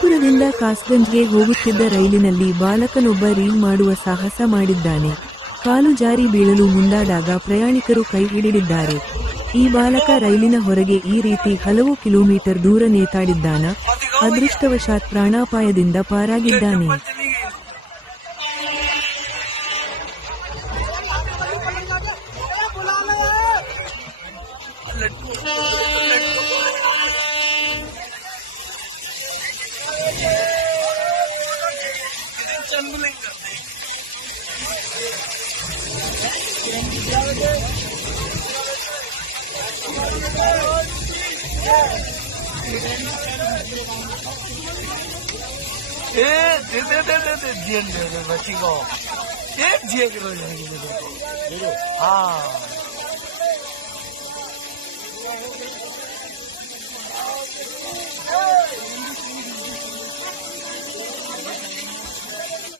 ಜೈಪುರದಿಂದ ಕಾಸ್ಗಂಜ್ಗೆ ಹೋಗುತ್ತಿದ್ದ ರೈಲಿನಲ್ಲಿ ಬಾಲಕನೊಬ್ಬ ರೀಲ್ ಮಾಡುವ ಸಾಹಸ ಮಾಡಿದ್ದಾನೆ. ಕಾಲು ಜಾರಿ ಬೀಳಲು ಮುಂದಾದಾಗ ಪ್ರಯಾಣಿಕರು ಕೈ ಹಿಡಿದಿದ್ದಾರೆ. ಈ ಬಾಲಕ ರೈಲಿನ ಹೊರಗೆ ಈ ರೀತಿ ಹಲವು ಕಿಲೋಮೀಟರ್ ದೂರ ನೇತಾಡಿದ್ದಾನ. ಅದೃಷ್ಟವಶಾತ್ ಪ್ರಾಣಾಪಾಯದಿಂದ ಪಾರಾಗಿದ್ದಾನೆ. बच्ची को एक जिए करो हाँ